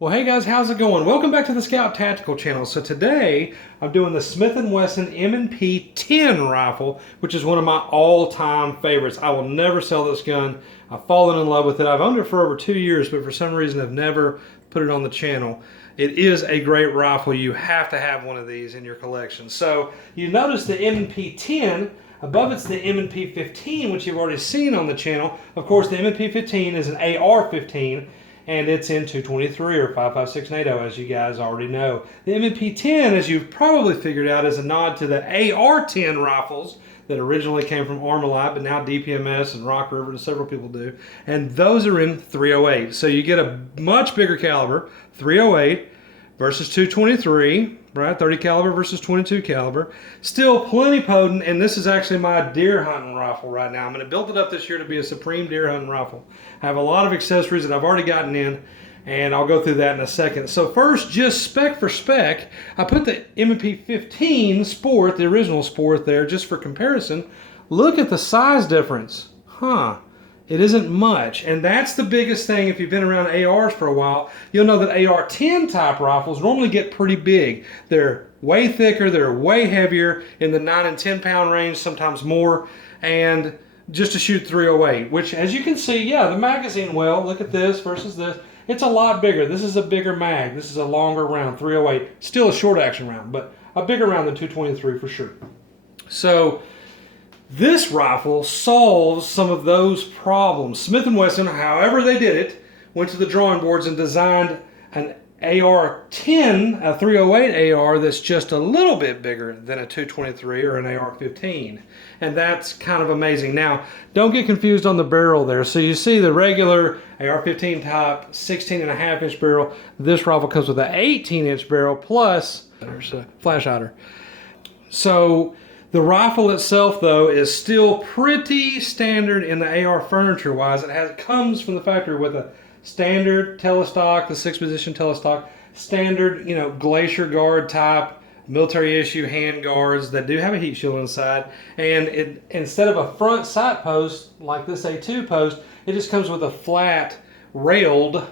Well, hey guys, how's it going? Welcome back to the Scout Tactical channel. So today I'm doing the Smith & Wesson M&P-10 rifle, which is one of my all-time favorites. I will never sell this gun. I've fallen in love with it. I've owned it for over 2 years, but for some reason I've never put it on the channel. It is a great rifle. You have to have one of these in your collection. So you notice the M&P-10. Above it's the M&P-15, which you've already seen on the channel. Of course, the M&P-15 is an AR-15. And it's in 223 or 5.56 NATO, as you guys already know. The M&P-10, as you've probably figured out, is a nod to the AR-10 rifles that originally came from Armalite, but now DPMS and Rock River, and several people do. And those are in 308. So you get a much bigger caliber, 308 versus 223, right? 30 caliber versus 22 caliber. Still plenty potent, and this is actually my deer hunting rifle right now. I'm going to build it up this year to be a supreme deer hunting rifle. I have a lot of accessories that I've already gotten in, and I'll go through that in a second. So first, just spec for spec, I put the M&P-15 Sport, the original Sport there, just for comparison. Look at the size difference. It isn't much, and that's the biggest thing. If you've been around ARs for a while, you'll know that AR-10 type rifles normally get pretty big. They're way thicker, they're way heavier, in the 9 and 10 pound range, sometimes more, and just to shoot 308, which, as you can see, yeah, the magazine, well, look at this versus this. It's a lot bigger. This is a bigger mag. This is a longer round, 308. Still a short action round, but a bigger round than 223 for sure. So this rifle solves some of those problems. Smith & Wesson, however they did it, went to the drawing boards and designed an AR-10, a 308 AR that's just a little bit bigger than a 223 or an AR-15. And that's kind of amazing. Now, don't get confused on the barrel there. So you see the regular AR-15 type 16.5-inch barrel. This rifle comes with an 18-inch barrel plus there's a flash hider. So the rifle itself, though, is still pretty standard in the AR furniture-wise. It comes from the factory with a standard telestock, the 6-position telestock, standard, glacier guard type, military issue hand guards that do have a heat shield inside. And instead of a front sight post like this A2 post, it just comes with a flat railed,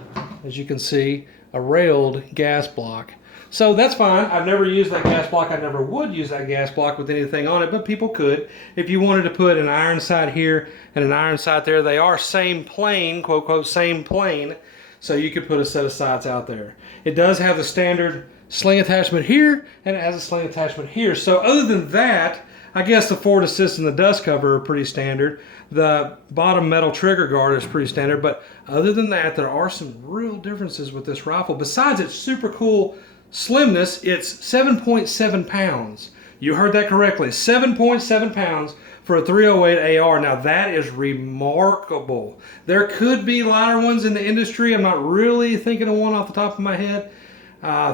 as you can see, a railed gas block. So that's fine. I've never used that gas block. I never would use that gas block with anything on it, but people could. If you wanted to put an iron sight here and an iron sight there, they are same plane, quote, quote, same plane, so you could put a set of sights out there. It does have the standard sling attachment here, and it has a sling attachment here. So other than that, I guess the forward assist and the dust cover are pretty standard. The bottom metal trigger guard is pretty standard, but other than that, there are some real differences with this rifle. Besides its super cool slimness, it's 7.7 pounds. You heard that correctly, 7.7 pounds for a 308 AR. Now that is remarkable. There could be lighter ones in the industry. I'm not really thinking of one off the top of my head.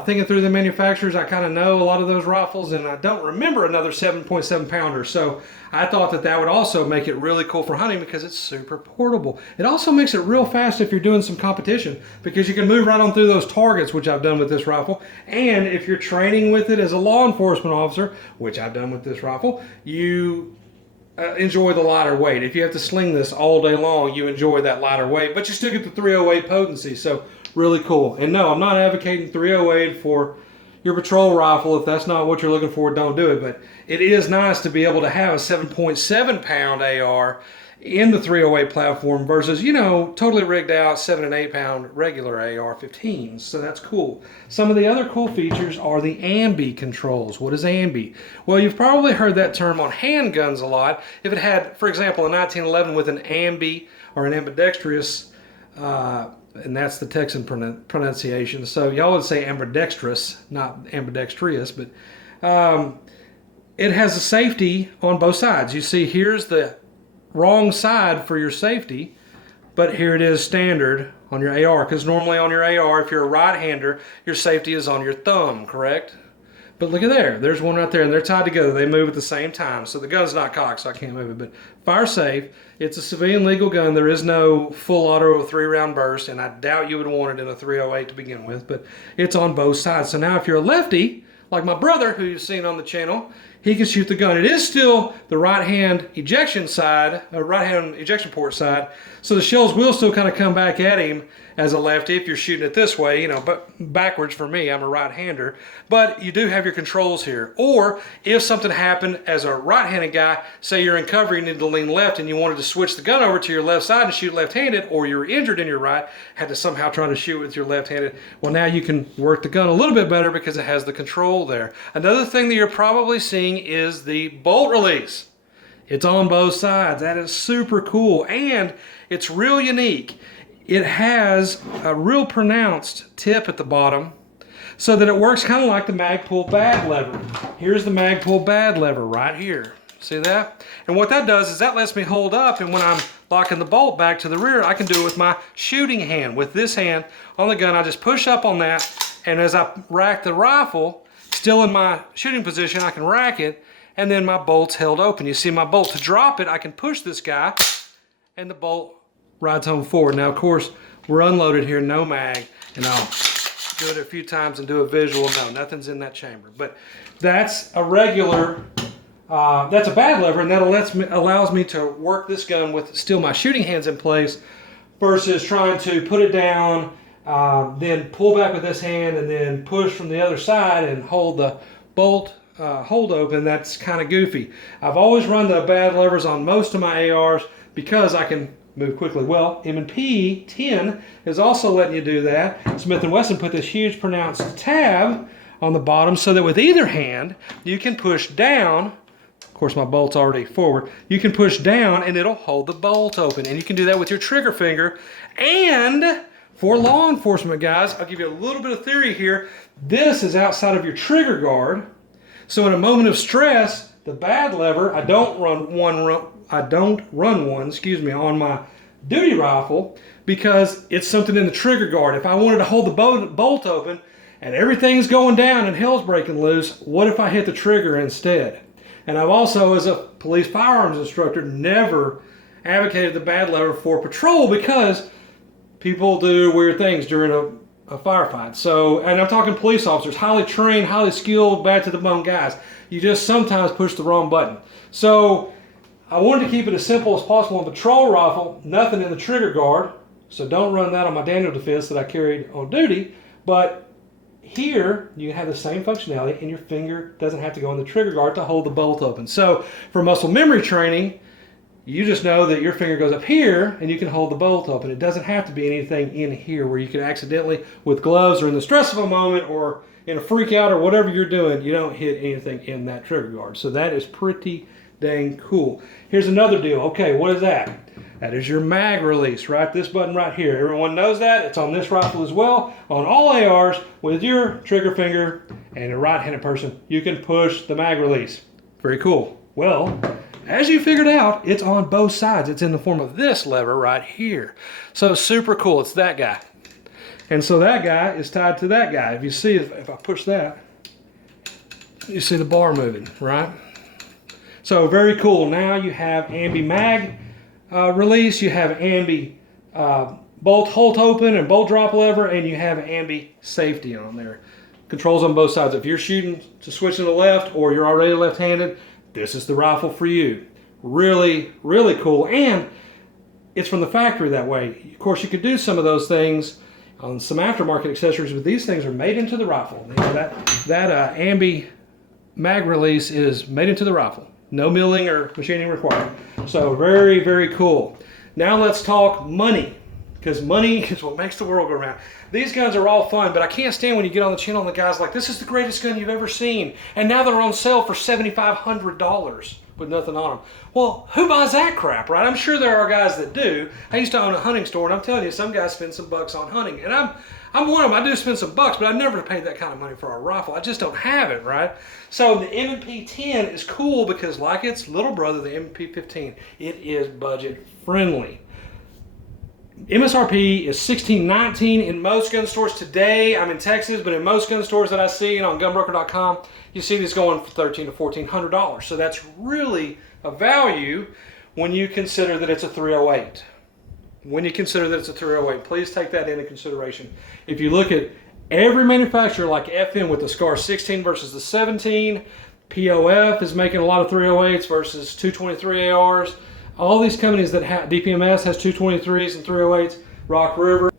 Thinking through the manufacturers, I kind of know a lot of those rifles, and I don't remember another 7.7 pounder. So I thought that would also make it really cool for hunting because it's super portable. It also makes it real fast if you're doing some competition because you can move right on through those targets, which I've done with this rifle. And if you're training with it as a law enforcement officer, which I've done with this rifle, you enjoy the lighter weight. If you have to sling this all day long, you enjoy that lighter weight, but you still get the 308 potency. So really cool. And no, I'm not advocating 308 for your patrol rifle. If that's not what you're looking for, don't do it. But it is nice to be able to have a 7.7 pound AR in the 308 platform versus, totally rigged out 7 and 8 pound regular AR-15s. So that's cool. Some of the other cool features are the ambi controls. What is ambi? Well, you've probably heard that term on handguns a lot. If it had, for example, a 1911 with an ambi or an ambidextrous, and that's the Texan pronunciation. So y'all would say ambidextrous, not ambidextrous, but it has a safety on both sides. You see, here's the wrong side for your safety, but here it is standard on your AR, because normally on your AR, if you're a right-hander, your safety is on your thumb, correct? But look at there, there's one right there, and they're tied together. They move at the same time. So the gun's not cocked, so I can't move it, but fire safe. It's a civilian legal gun. There is no full auto 3-round burst, and I doubt you would want it in a 308 to begin with, but it's on both sides. So now if you're a lefty, like my brother, who you've seen on the channel, he can shoot the gun. It is still the right-hand ejection side, right-hand ejection port side, so the shells will still kind of come back at him as a lefty if you're shooting it this way, you know, but backwards for me, I'm a right-hander. But you do have your controls here. Or if something happened as a right-handed guy, say you're in cover, you need to lean left and you wanted to switch the gun over to your left side and shoot left-handed, or you were injured in your right, had to somehow try to shoot with your left-handed, well, now you can work the gun a little bit better because it has the control there. Another thing that you're probably seeing is the bolt release. It's on both sides. That is super cool, and it's real unique. It has a real pronounced tip at the bottom so that it works kind of like the mag pull bad lever. Here's the mag pull bad lever right here. See that? And what that does is that lets me hold up, and when I'm locking the bolt back to the rear, I can do it with my shooting hand. With this hand on the gun, I just push up on that, and as I rack the rifle, still in my shooting position, I can rack it, and then my bolt's held open. You see my bolt. To drop it, I can push this guy, and the bolt rides home forward. Now, of course, we're unloaded here, no mag, and I'll do it a few times and do a visual. No, nothing's in that chamber. But that's a regular, that's a bad lever, and that allows me to work this gun with still my shooting hands in place versus trying to put it down, then pull back with this hand, and then push from the other side and hold the bolt hold open. That's kind of goofy. I've always run the bad levers on most of my ARs because I can move quickly. Well, M&P-10 is also letting you do that. Smith & Wesson put this huge pronounced tab on the bottom so that with either hand you can push down. Of course, my bolt's already forward. You can push down and it'll hold the bolt open, and you can do that with your trigger finger. And for law enforcement guys, I'll give you a little bit of theory here. This is outside of your trigger guard, so in a moment of stress, the bad lever, I don't run one on my duty rifle because it's something in the trigger guard. If I wanted to hold the bolt open and everything's going down and hell's breaking loose, what if I hit the trigger instead? And I've also, as a police firearms instructor, never advocated the bad lever for patrol because people do weird things during a firefight. So, and I'm talking police officers, highly trained, highly skilled, bad to the bone guys. You just sometimes push the wrong button. So I wanted to keep it as simple as possible on patrol rifle, nothing in the trigger guard, so don't run that on my Daniel defense that I carried on duty. But here you have the same functionality and your finger doesn't have to go in the trigger guard to hold the bolt open. So for muscle memory training, you just know that your finger goes up here and you can hold the bolt open. It doesn't have to be anything in here where you can accidentally, with gloves or in the stress of a moment or in a freak out or whatever you're doing, you don't hit anything in that trigger guard. So that is pretty dang cool. Here's another deal. Okay, what is that? That is your mag release, right? This button right here. Everyone knows that. It's on this rifle as well. On all ARs, with your trigger finger and a right-handed person, you can push the mag release. Very cool. Well, as you figured out, it's on both sides. It's in the form of this lever right here. So super cool. It's that guy. And so that guy is tied to that guy. If you see, if I push that, you see the bar moving, right? So very cool. Now you have ambi mag release, you have ambi bolt hold open and bolt drop lever, and you have ambi safety on there. Controls on both sides. If you're shooting to switch to the left or you're already left-handed, this is the rifle for you. Really, really cool. And it's from the factory that way. Of course, you could do some of those things on some aftermarket accessories, but these things are made into the rifle. You know, that ambi mag release is made into the rifle. No milling or machining required. So very, very cool. Now let's talk money, because money is what makes the world go round. These guns are all fun, but I can't stand when you get on the channel and the guy's like, this is the greatest gun you've ever seen, and now they're on sale for $7,500 with nothing on them. Well, who buys that crap, right? I'm sure there are guys that do. I used to own a hunting store, and I'm telling you, some guys spend some bucks on hunting, and I'm one of them. I do spend some bucks, but I never paid that kind of money for a rifle. I just don't have it, right? So the M&P-10 is cool because, like its little brother, the M&P-15, it is budget friendly. MSRP is $16.19 in most gun stores today. I'm in Texas, but in most gun stores that I see and on gunbroker.com, you see these going for $1,300 to $1,400. So that's really a value when you consider that it's a 308. When you consider that it's a 308, please take that into consideration. If you look at every manufacturer like FN with the SCAR 16 versus the 17, POF is making a lot of 308s versus 223 ARs. All these companies that have, DPMS has 223s and 308s, Rock River.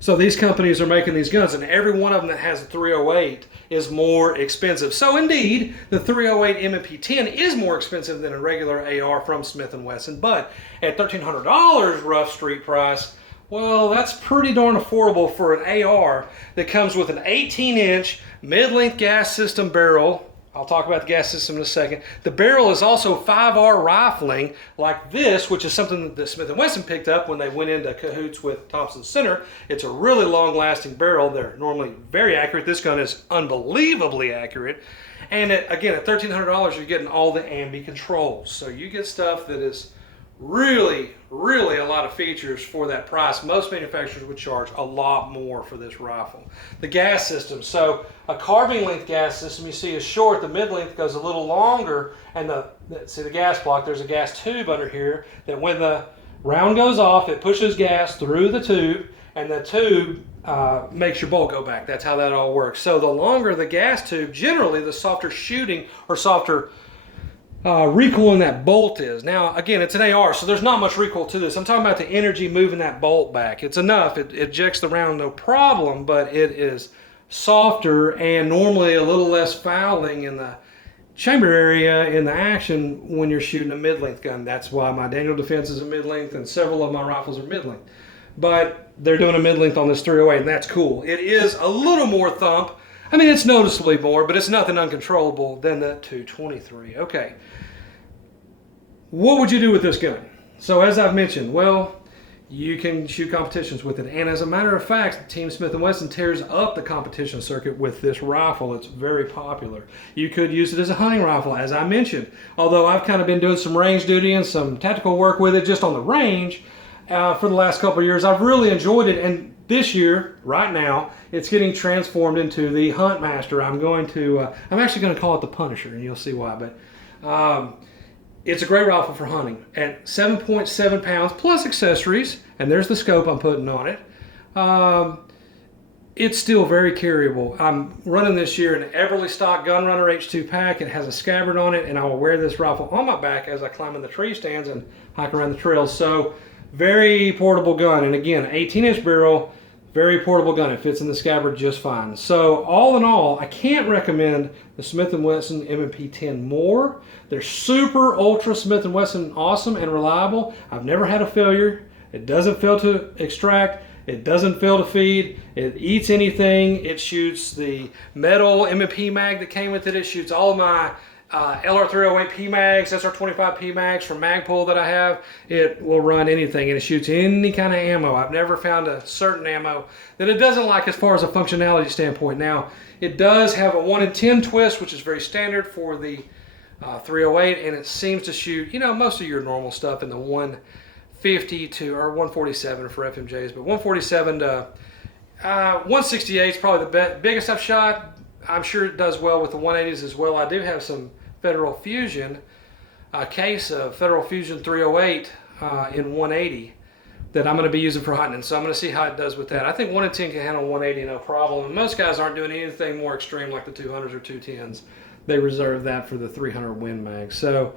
So these companies are making these guns, and every one of them that has a 308 is more expensive. So indeed, the 308 M&P-10 is more expensive than a regular AR from Smith & Wesson, but at $1,300 rough street price, well, that's pretty darn affordable for an AR that comes with an 18-inch mid-length gas system barrel. I'll talk about the gas system in a second. The barrel is also 5R rifling like this, which is something that Smith & Wesson picked up when they went into cahoots with Thompson Center. It's a really long-lasting barrel. They're normally very accurate. This gun is unbelievably accurate. And again, at $1,300, you're getting all the ambi controls. So you get stuff that is really, really a lot of features for that price. Most manufacturers would charge a lot more for this rifle. The gas system, so a carbine length gas system you see is short, the mid length goes a little longer, and see the gas block, there's a gas tube under here that when the round goes off, it pushes gas through the tube, and the tube makes your bolt go back. That's how that all works. So the longer the gas tube, generally the softer shooting or softer recoil in that bolt is. Now, again, it's an AR, so there's not much recoil to this. I'm talking about the energy moving that bolt back. It's enough. It ejects the round no problem, but it is softer and normally a little less fouling in the chamber area in the action when you're shooting a mid-length gun. That's why my Daniel Defense is a mid-length and several of my rifles are mid-length. But they're doing a mid-length on this 308, and that's cool. It is a little more thump. I mean, it's noticeably more, but it's nothing uncontrollable than the 223. Okay. What would you do with this gun? So as I've mentioned, well, you can shoot competitions with it. And as a matter of fact, Team Smith & Wesson tears up the competition circuit with this rifle. It's very popular. You could use it as a hunting rifle, as I mentioned. Although I've kind of been doing some range duty and some tactical work with it just on the range for the last couple of years. I've really enjoyed it. And this year, right now, it's getting transformed into the Huntmaster. I'm actually going to call it the Punisher, and you'll see why. But it's a great rifle for hunting. At 7.7 pounds plus accessories, and there's the scope I'm putting on it, it's still very carryable. I'm running this year an Everly Stock Gunrunner H2 pack. It has a scabbard on it, and I will wear this rifle on my back as I climb in the tree stands and hike around the trails. So, very portable gun. And again, 18-inch barrel, very portable gun. It fits in the scabbard just fine. So all in all, I can't recommend the Smith & Wesson M&P-10 more. They're super ultra Smith & Wesson awesome and reliable. I've never had a failure. It doesn't fail to extract. It doesn't fail to feed. It eats anything. It shoots the metal M&P mag that came with it. It shoots all of my LR308 PMags, SR25 PMags from Magpul that I have. It will run anything, and it shoots any kind of ammo. I've never found a certain ammo that it doesn't like as far as a functionality standpoint. Now, it does have a 1 in 10 twist, which is very standard for the 308, and it seems to shoot, you know, most of your normal stuff in the 150 to, or 147 for FMJs, but 147 to 168 is probably the biggest I've shot. I'm sure it does well with the 180s as well. I do have some Federal Fusion, a case of Federal Fusion 308 in 180 that I'm going to be using for hunting. So I'm going to see how it does with that. I think 1 in 10 can handle 180 no problem. And most guys aren't doing anything more extreme like the 200s or 210s. They reserve that for the 300 Win Mag. So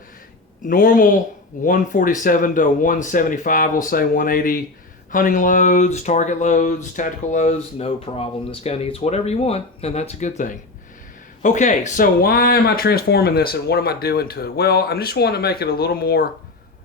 normal 147 to 175, we'll say 180. Hunting loads, target loads, tactical loads, no problem. This gun eats whatever you want, and that's a good thing. Okay, so why am I transforming this, and what am I doing to it? Well, I'm just wanting to make it a little more,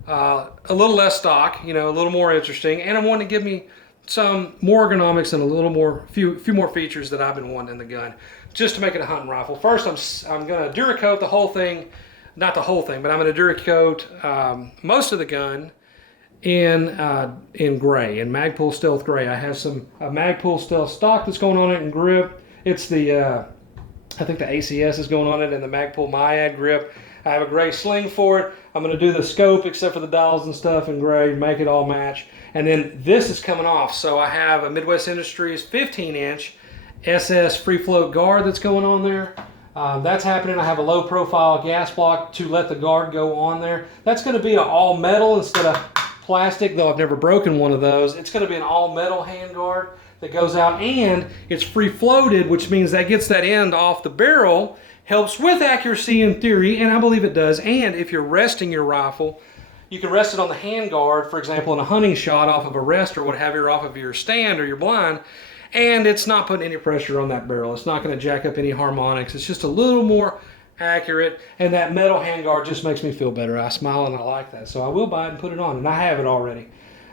a little less stock, you know, a little more interesting, and I want to give me some more ergonomics and a little more, few more features that I've been wanting in the gun, just to make it a hunting rifle. First, I'm going to Duracoat the whole thing, not the whole thing, but I'm going to Duracoat most of the gun in gray, in Magpul Stealth Gray. I have some Magpul Stealth stock that's going on it in grip. It's the, I think the ACS is going on it, and the Magpul Myad grip. I have a gray sling for it. I'm going to do the scope, except for the dials and stuff, in gray, make it all match. And then this is coming off, so I have a Midwest Industries 15-inch SS free float guard that's going on there. That's happening. I have a low profile gas block to let the guard go on there. That's going to be an all metal instead of plastic, though I've never broken one of those. It's going to be an all metal handguard that goes out, and it's free floated, which means that gets that end off the barrel helps with accuracy in theory, and I believe it does. And if you're resting your rifle, you can rest it on the handguard, for example, in a hunting shot off of a rest or what have you, or off of your stand or your blind, and it's not putting any pressure on that barrel. It's not going to jack up any harmonics. It's just a little more accurate, and that metal handguard just makes me feel better. I smile and I like that, so I will buy it and put it on, and I have it already.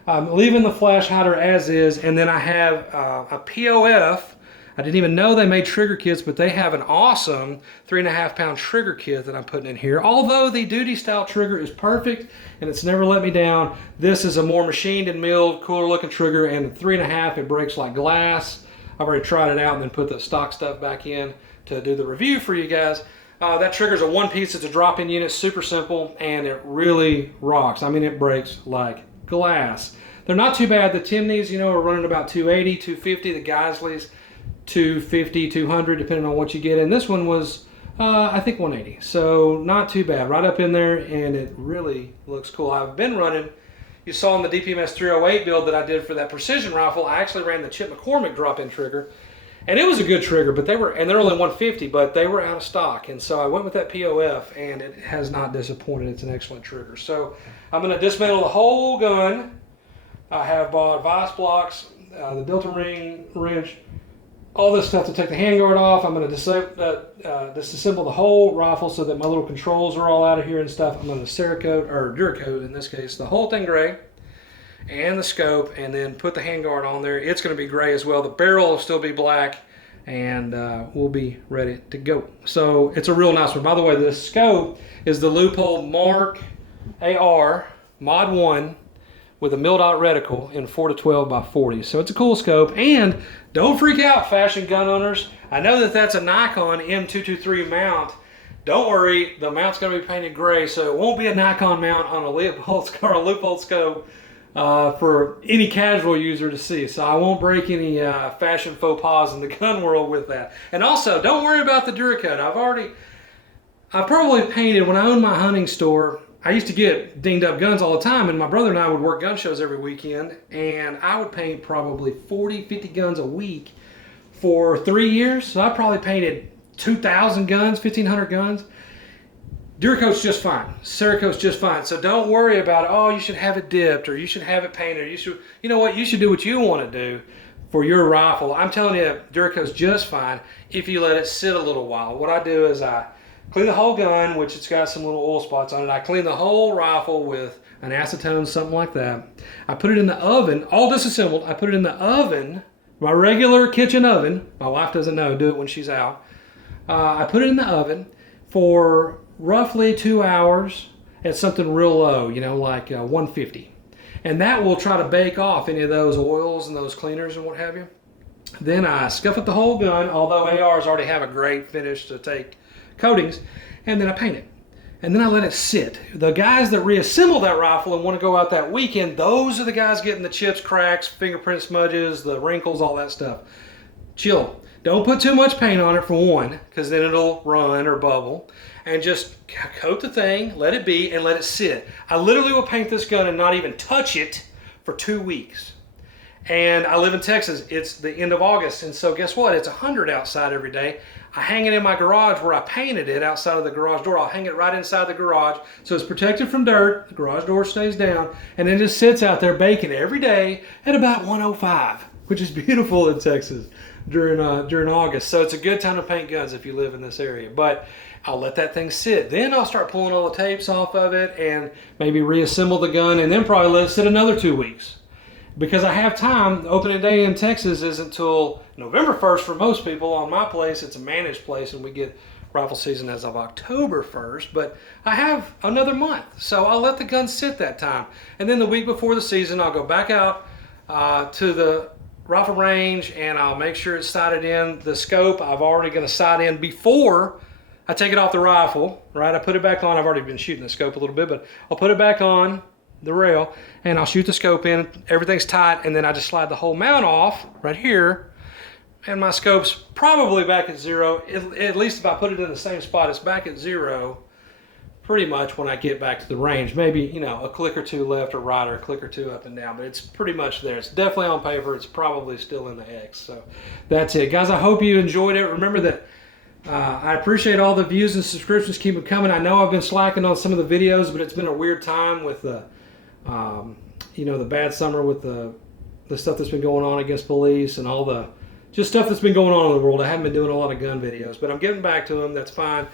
I'm leaving the flash hider as is, and then I have a POF. I didn't even know they made trigger kits, but they have an awesome 3.5 pound trigger kit that I'm putting in here. Although the duty style trigger is perfect and it's never let me down, this is a more machined and milled, cooler looking trigger, and 3.5, it breaks like glass. I've already tried it out and then put the stock stuff back in to do the review for you guys. That trigger is a one piece, it's a drop-in unit, super simple, and it really rocks. I mean, it breaks like glass. They're not too bad. The Timneys, you know, are running about 280, 250. The Geisleys, 250, 200, depending on what you get. And this one was, I think, 180. So not too bad. Right up in there, and it really looks cool. I've been running, you saw in the DPMS 308 build that I did for that precision rifle, I actually ran the Chip McCormick drop-in trigger. And it was a good trigger, but they're only 150, but they were out of stock. And so I went with that POF, and it has not disappointed. It's an excellent trigger. So I'm going to dismantle the whole gun. I have bought vice blocks, the Delta Ring wrench, all this stuff to take the handguard off. I'm going to disassemble the whole rifle so that my little controls are all out of here and stuff. I'm going to Cerakote, or Duracoat in this case, the whole thing gray, and the scope, and then put the handguard on there. It's going to be gray as well. The barrel will still be black, and we'll be ready to go. So it's a real nice one. By the way, this scope is the Leupold Mark AR Mod 1 with a mil-dot reticle in 4-12 by 40. So it's a cool scope. And don't freak out, fashion gun owners. I know that that's a Nikon M223 mount. Don't worry, the mount's going to be painted gray, so it won't be a Nikon mount on a Leupold scope for any casual user to see. So I won't break any fashion faux pas in the gun world with that. And also, don't worry about the Duracoat. I've probably painted, when I owned my hunting store, I used to get dinged up guns all the time, and my brother and I would work gun shows every weekend, and I would paint probably 40, 50 guns a week for 3 years. So I probably painted 2,000 guns, 1,500 guns. Duracoat's just fine. Cerakote's just fine. So don't worry about, oh, you should have it dipped, or you should have it painted, or you know what, you should do what you want to do for your rifle. I'm telling you, Duracoat's just fine if you let it sit a little while. What I do is I clean the whole gun, which it's got some little oil spots on it. I clean the whole rifle with an acetone, something like that. I put it in the oven, all disassembled. I put it in the oven, my regular kitchen oven. My wife doesn't know, do it when she's out. I put it in the oven for roughly 2 hours at something real low, you know, like 150. And that will try to bake off any of those oils and those cleaners and what have you. Then I scuff up the whole gun, although ARs already have a great finish to take coatings, and then I paint it. And then I let it sit. The guys that reassemble that rifle and want to go out that weekend, those are the guys getting the chips, cracks, fingerprint smudges, the wrinkles, all that stuff. Chill. Don't put too much paint on it, for one, because then it'll run or bubble. And just coat the thing, let it be, and let it sit. I literally will paint this gun and not even touch it for 2 weeks. And I live in Texas. It's the end of August, and so guess what? It's 100 outside every day. I hang it in my garage where I painted it outside of the garage door. I'll hang it right inside the garage, so it's protected from dirt. The garage door stays down, and it just sits out there baking every day at about 105, which is beautiful in Texas during August. So it's a good time to paint guns if you live in this area. But I'll let that thing sit. Then I'll start pulling all the tapes off of it and maybe reassemble the gun, and then probably let it sit another 2 weeks. Because I have time. Opening day in Texas isn't until November 1st for most people. On my place, it's a managed place, and we get rifle season as of October 1st. But I have another month, so I'll let the gun sit that time. And then the week before the season, I'll go back out to the rifle range, and I'll make sure it's sighted in. The scope, I've already going to sight in before I take it off the rifle, right? I put it back on. I've already been shooting the scope a little bit, but I'll put it back on the rail, and I'll shoot the scope in. Everything's tight, and then I just slide the whole mount off right here, and my scope's probably back at zero. At least if I put it in the same spot, it's back at zero pretty much when I get back to the range. Maybe, you know, a click or two left or right, or a click or two up and down, but it's pretty much there. It's definitely on paper. It's probably still in the X. So that's it, guys. I hope you enjoyed it. Remember that I appreciate all the views and subscriptions. Keep them coming. I know I've been slacking on some of the videos, but it's been a weird time with the, the bad summer with the stuff that's been going on against police and all the just stuff that's been going on in the world. I haven't been doing a lot of gun videos, but I'm getting back to them. That's fine.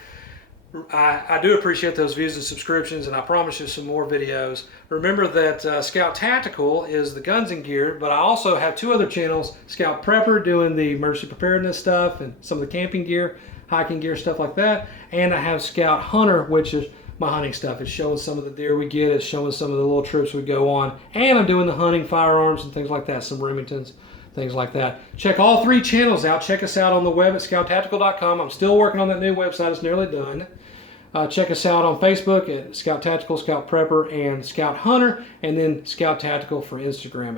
I do appreciate those views and subscriptions, and I promise you some more videos. Remember that Scout Tactical is the guns and gear, but I also have two other channels. Scout Prepper doing the emergency preparedness stuff and some of the camping gear, hiking gear, stuff like that. And I have Scout Hunter, which is my hunting stuff. It's showing some of the deer we get. It's showing some of the little trips we go on. And I'm doing the hunting firearms and things like that, some Remingtons, things like that. Check all three channels out. Check us out on the web at scouttactical.com. I'm still working on that new website. It's nearly done. Check us out on Facebook at Scout Tactical, Scout Prepper, and Scout Hunter, and then Scout Tactical for Instagram.